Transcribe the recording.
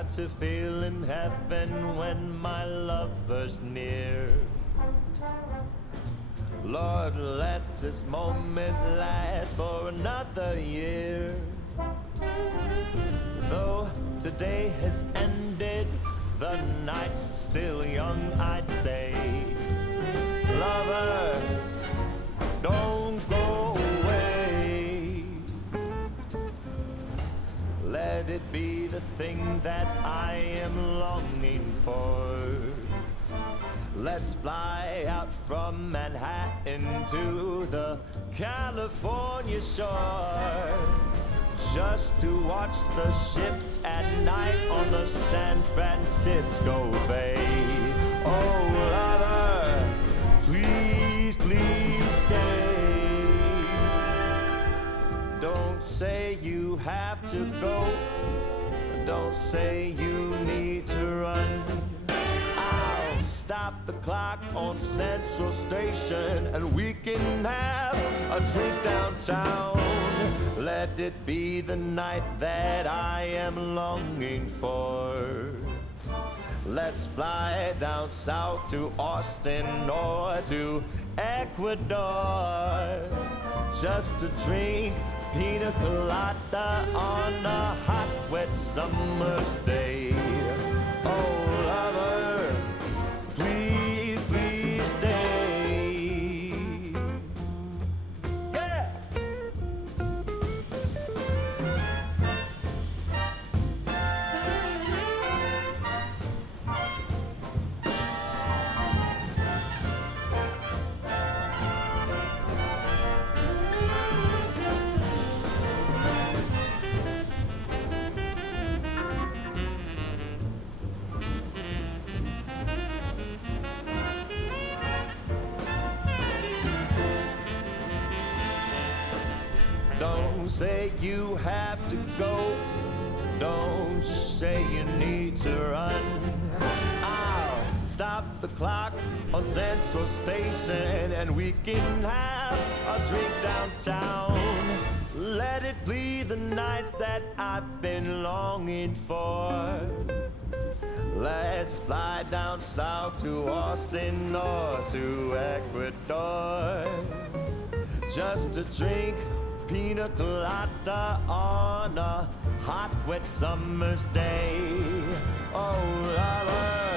got to feel in heaven when my lover's near. Lord, let this moment last for another year. Though today has ended, the night's still young, I'd say. Lover, don't go away. Let it be the thing that I am longing for. Let's fly out from Manhattan to the California shore, just to watch the ships at night on the San Francisco Bay. Oh, lover, please, please stay. Don't say you have to go. Don't say you need to run. I'll stop the clock on Central Station and we can have a drink downtown. Let it be the night that I am longing for. Let's fly down south to Austin or to Ecuador, just to drink pina colada on a hot, wet summer's day. Oh, lover, please, please stay. Yeah! Don't say you have to go. Don't say you need to run. I'll stop the clock on Central Station and we can have a drink downtown. Let it be the night that I've been longing for. Let's fly down south to Austin or to Ecuador, just to drink pina colada on a hot, wet summer's day. Oh, lover,